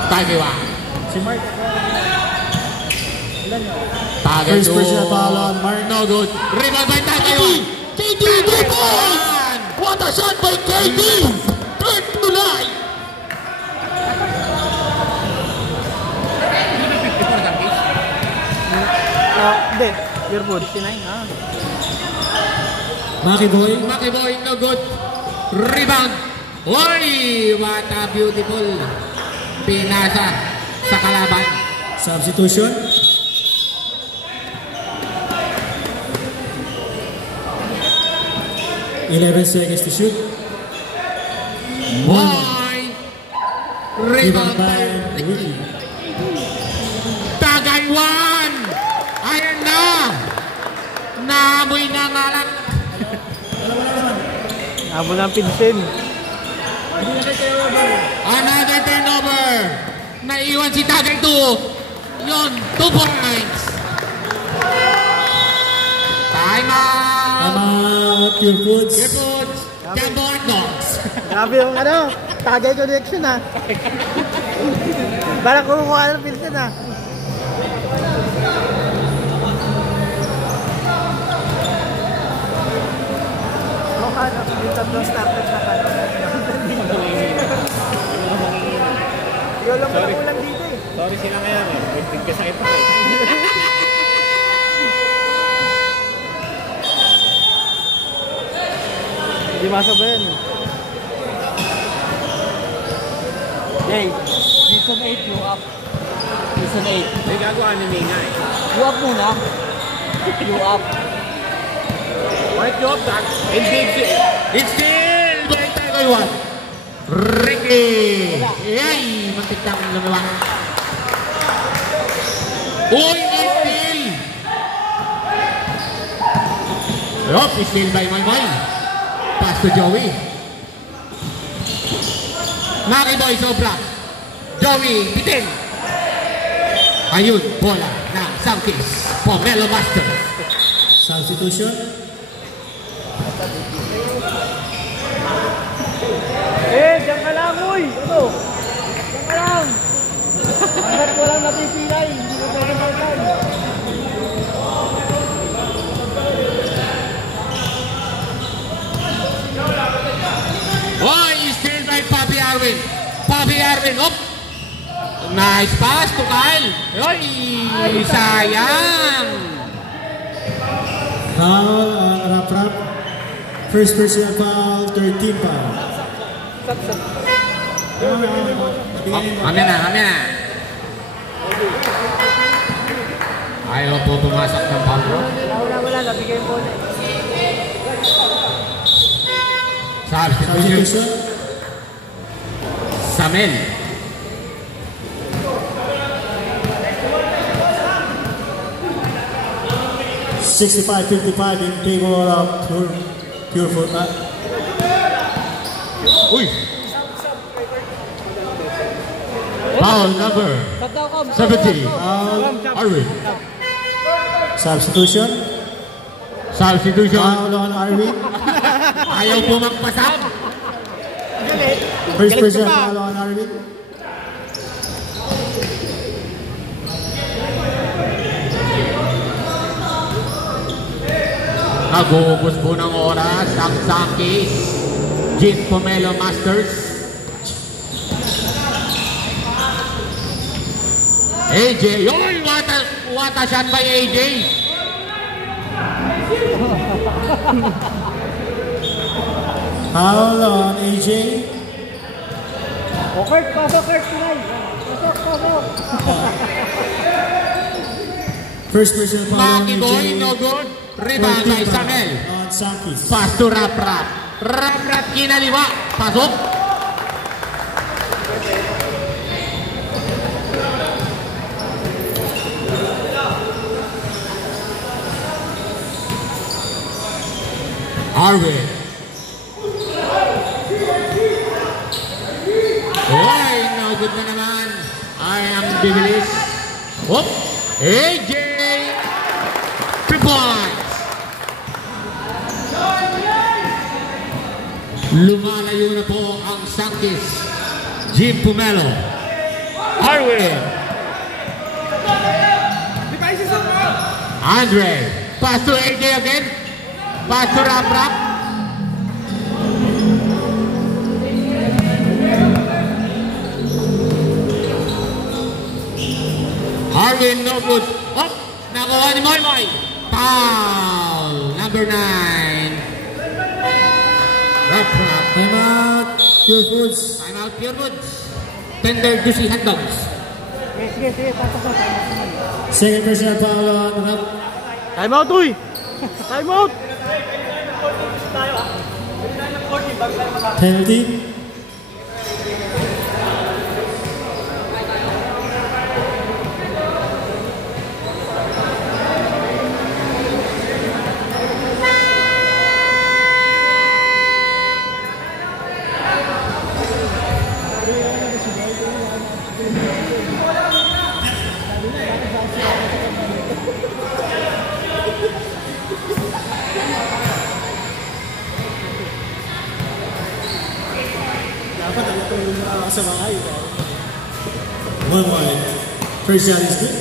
Tagay 1. Si Mark. Tagay First 2. personal foul on Mark. No good. Rebound by Tagay 1. KD, 2 points! What a shot by KD! Third to line! Hindi. Yearboard. 69. Ah. Maki Boy. Makiboy, no good. Rebound. Oy, what a beautiful pinasa sa kalaban. Substitution. Eleven seconds to shoot. Boy, rebound Rebound by by Ricky. Tagay 1. Ayan na. Naamoy na ngalat. Abo ng pinsin. Another turnover. Naiwan si Tagay 2. Yun, 2 points. Time out. Time out, Pure Foods. Good foods. Jumbo and dogs. Grabe yung ano, tagay connection ah. Parang kumukuha ng pinsin ah. Mukha na, yung tatlong starters na kano. Yung lang mo lang dito eh. Sorry sila ngayon eh. Kasakit pa eh. Hindi masabayan eh. Hey, season 8, you up. Season 8. May gagawa ni Nina eh. You up muna. You up. Why you up that? Hindi. It's still by Tagay 1. Ricky. Ay, mantik na ang lumawang. Uy, still. Yup, still by Moy. Pass to Joey. Makiboy sobra. Joey, bitin. Ayun, bola ng Sankis. Pomelo Master. Substitution. Diyan ka lang, uy! Ano? Diyan ka lang! Hanggat walang napipilay, hindi ka pwede magkay. Boy, still by Papi Arvin. Papi Arvin, up. Nice pass to Kyle. Oy, sayang. Foul on Rap. First personal foul, third team foul. Kami na. Ayaw po pumasok ng pabro. Wala, nabigay mo na. Substitution. Substitution. Samel. pure for Uy! Foul number 70. Arwin. substitution. Substitution. Foul on Arvin. Ayaw po magpasap. First Galit person ka pa. foul on Arvin. Nag-uubos po ng oras ang Sankis Jean Pomelo Masters. AJ, yoy! What a shot by AJ! Foul on AJ. O, Kurt, pasok, Kurt, tunay. Pasok. First person foul on Maki AJ. Boy, no good. Rebound by Samuel. On Sankis. Pass to Rap-Rap. Rap-Rap kinaliwa. Pasok. Arvin. Oy, no good na naman. I am bibilis. Hop. AJ. 3 points. Lumalayo na po ang Sankis. Jim Pomelo. Arwin. Andre. Pass to AJ again. Pass to Rap-Rap. Arwin, no good. Up. Nakuha ni Moy Moy. Foul. Number 9. Rap-Rap. Time out. Pure Foods. Time out, Pure Foods. Tender juicy hot dogs. Sige, pasok na. Second person foul on Rap. Time out, uy! Time out! Penalty. One point. First shot is good.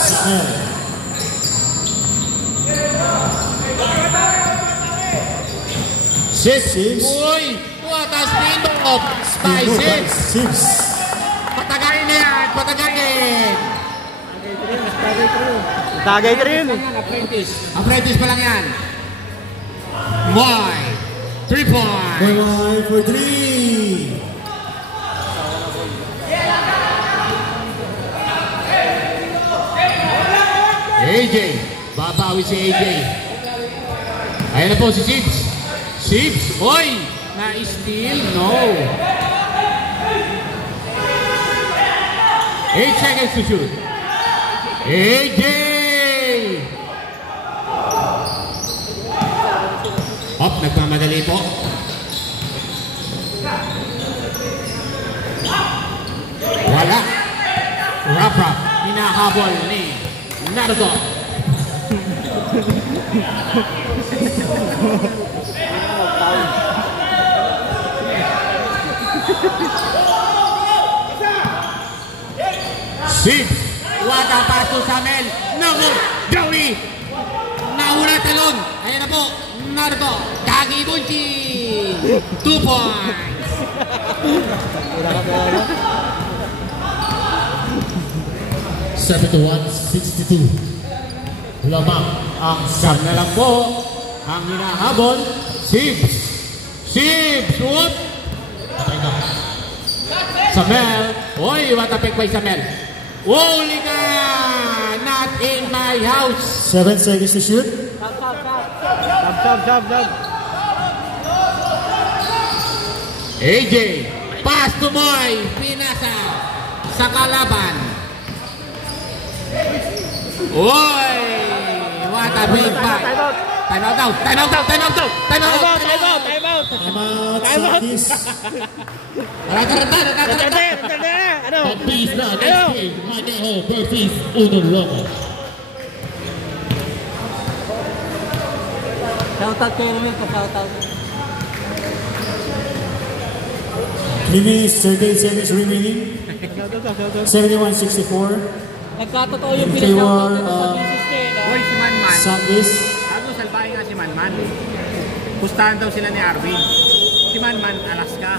Smell. Six. Sims. Uy! What a spin off by Six. Sims. Patagayin na yan. Patagayin. Tagay ka rin eh. Apprentice pa lang yan. Moy. 3 points. One for three. AJ. Babawi si AJ. Ayan na po si Sips. Sips. Oy! Na-steal? No. 8 seconds to shoot. AJ! Hop, nagmamadali po. Wala. Rap-Rap. Hinahabol ni Naruto. Six. Wata pass to Samuel. No good. Joey. Nauna talon. Ayan na po. Naruto. Dagi Bunchi. 2 points. 71-62. Lamang ang siyam na lang po ang hinahabol. Sibs. Sibs. Whoop. Patay na. Samuel. Oy, what a pick by Samuel. Holy ka! Not in my house. 7 seconds to shoot. Jab. AJ. Pass to Moy. Pinasa sa kalaban. Uy! What a big fight. Time out daw. Time out daw. Time out daw. Time out. Time out. Satis. Ano? Please na, next game, Maneho versus Unoloko. Shoutout kay Romel, pa-shoutout. 3 minutes, 38 seconds remaining. 71-64. Nagkatotoo yung pinag-shoutout Favor, sa business niya. Hoy, si Manman. Satis. Ano, salbahe nga si Manman. Pustahan daw sila ni Arvin. Si Manman, Alaska.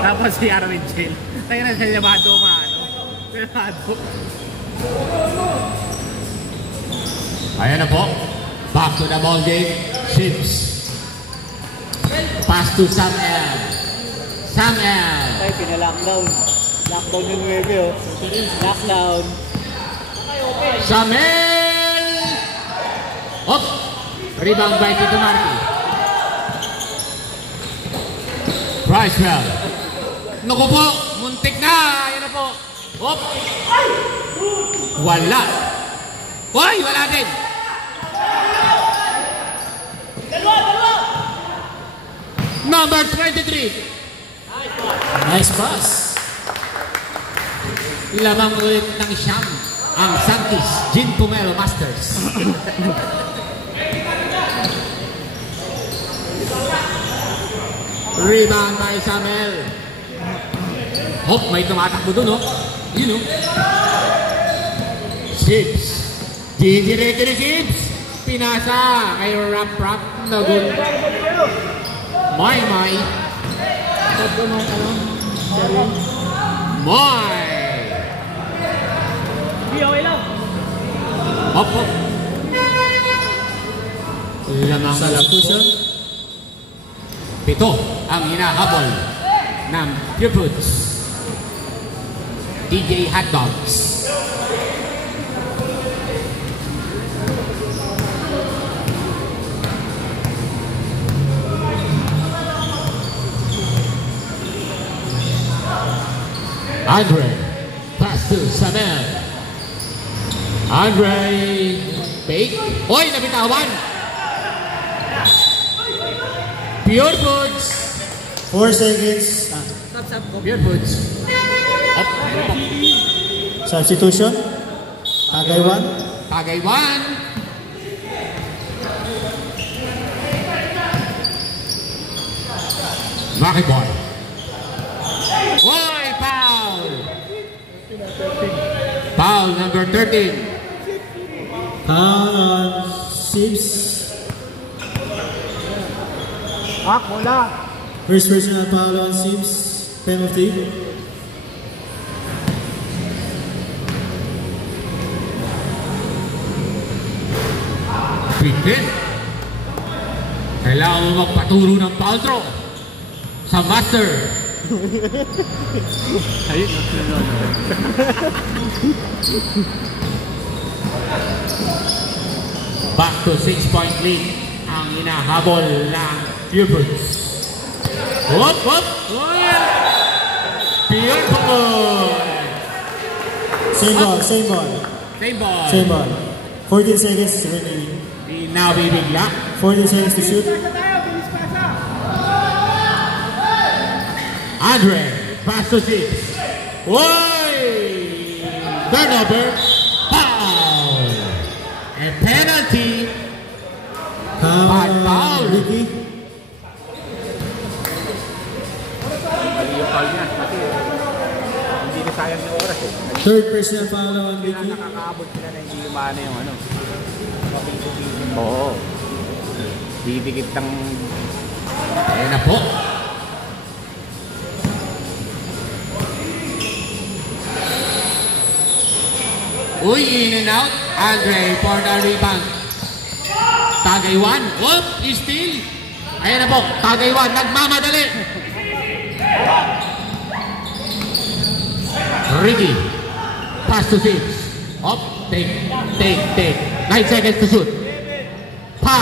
Tapos si Arvin Chill. Tayo na siya llamado maano. Llamado. Ayan na po. Back to the ball game. Sims. Pass to Sam L. Sam L. Ay, pinalockdown. Lockdown yung 9, oh. Lockdown. Samel! Hop! Rebound by Tito Marty. Bricewell. Naku po! Muntik na! Ayan na po. Hop! Wala. Hoy! Wala din. Number 23. Nice pass. Lamang ulit ng siyam ang Santis Gin Pumelo Masters. Rebound by Samuel. Hop, may tumatakbo dun, oh. Yun, oh. Sips. Didiretso ni Sips. Pinasa kay Rap. Nagun. Moy. Hop. Lamang Substitution. 7 ang hinahabol ng Pure Foods. DJ Hotdogs. Andre, pass to Samuel. Andre, fake. Oy, nabitawan. Pure Foods. 4 seconds. Pure Foods. Up. Substitution. Tagay 1. Tagaywan. Rocky Boy. Oy, foul. Foul number 13. Foul on Sips. Wala. First personal foul on Sips. Penalty. Pindin. Kailangan mo magpaturo ng foul draw sa master. Ayun. Back to 6-point lead ang hinahabol ng Pure Foods. Hop! Pure Foods! Same ball. Same ball. Same ball. 14 seconds remaining. Di nabibigla. 14 seconds to shoot. Andre, pass to 6. Oy! Turnover. Foul! And penalty. Bad foul. Ricky. Mali yung foul niya. Kasi hindi na sayang yung oras eh. Third personal foul on Ricky. Nakakaabot sila na hindi lumana yung ano. Oo. Didikit ng... Ayan na po. Uy, in and out. Andre for the rebound. Tagaywan. Whoop, steal. Ayan na po. Tagaywan, nagmamadali. Ricky. Pass to 6. Up, take. 9 seconds to shoot. Pa.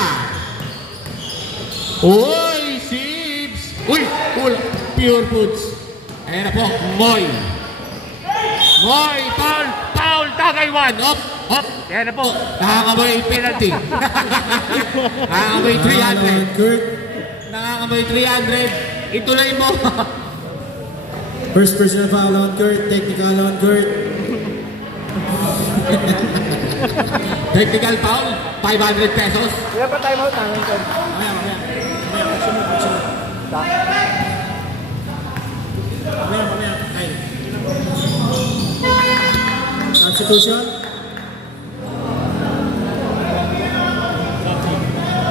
Uy, Sips. Uy, Pure Foods. Ayan na po, Moy. Moy, foul, foul, Tagaywan. Hop, hop. Ayan na po, nakakamoy penalty. Nakakamoy 300. Kurt. Nakakamoy 300. Ituloy mo. First personal foul on Kurt. Technical on Kurt. Technical foul, 500 pesos. Kaya pa time out namin, Ted. Mamaya. Ay. Substitution.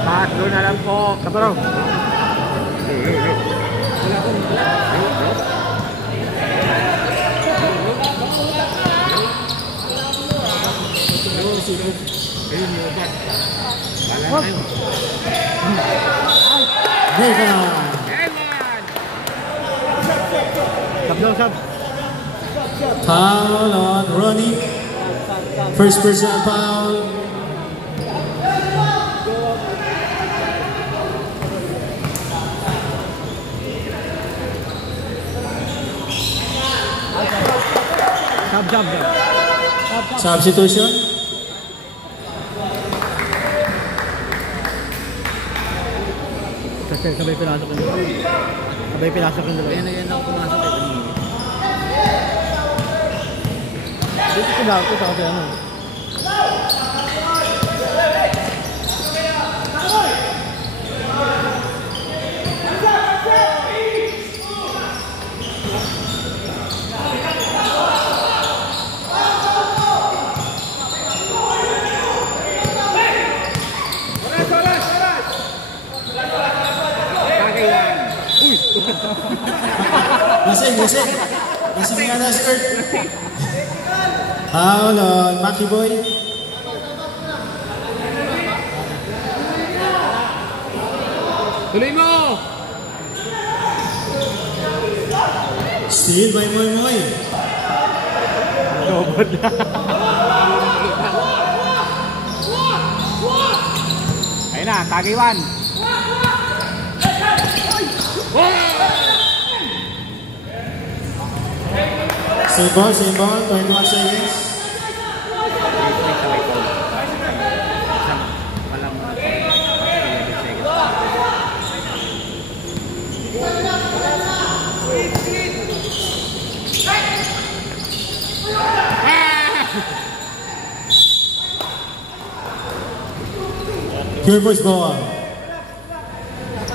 Tatlo na lang po. Kaparaw. Neva. Sab. Foul on Ronnie. First personal foul. Sab. Substitution. Kasi sabay pinasok yung dalawa. Ayan ako pumasok eh. Dito ko lang, ito kasi ano. Lasing nga na si Kurt. Foul on Maki Boy. Tuloy mo. Steal by Moy Moy. Ayun na, Tagaywan. Same ball, 21 seconds. Pure Boys ball.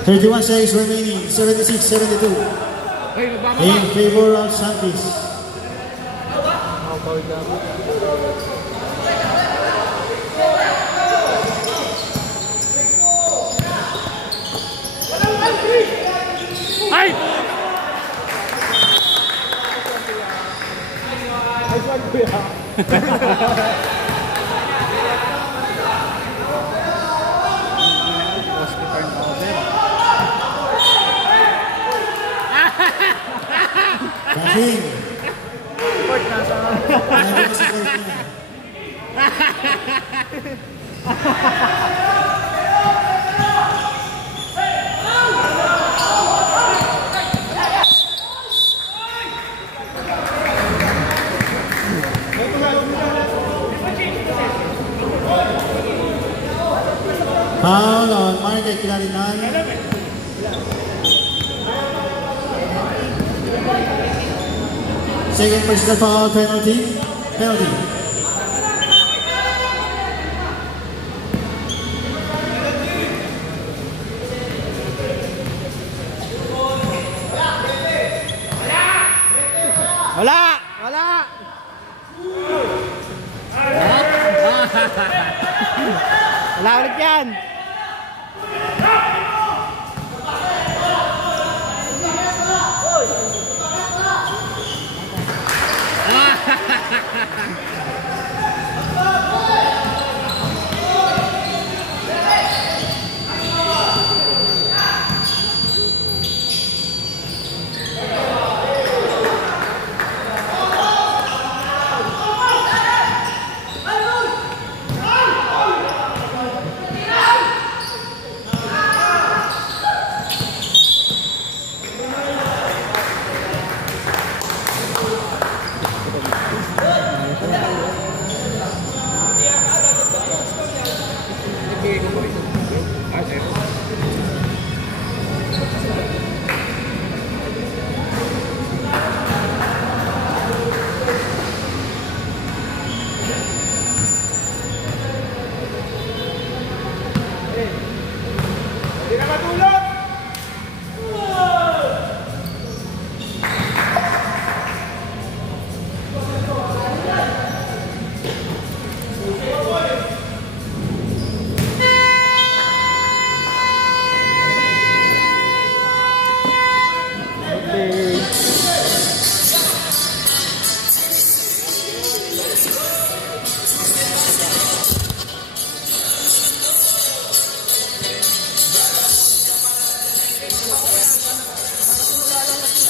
31 seconds remaining, 76-72. In favor of Santis. King. Foul on Market Clarinan. Second personal foul, penalty. Wala! Wala ulit yan!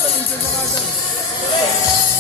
Lockdown, yun na agad.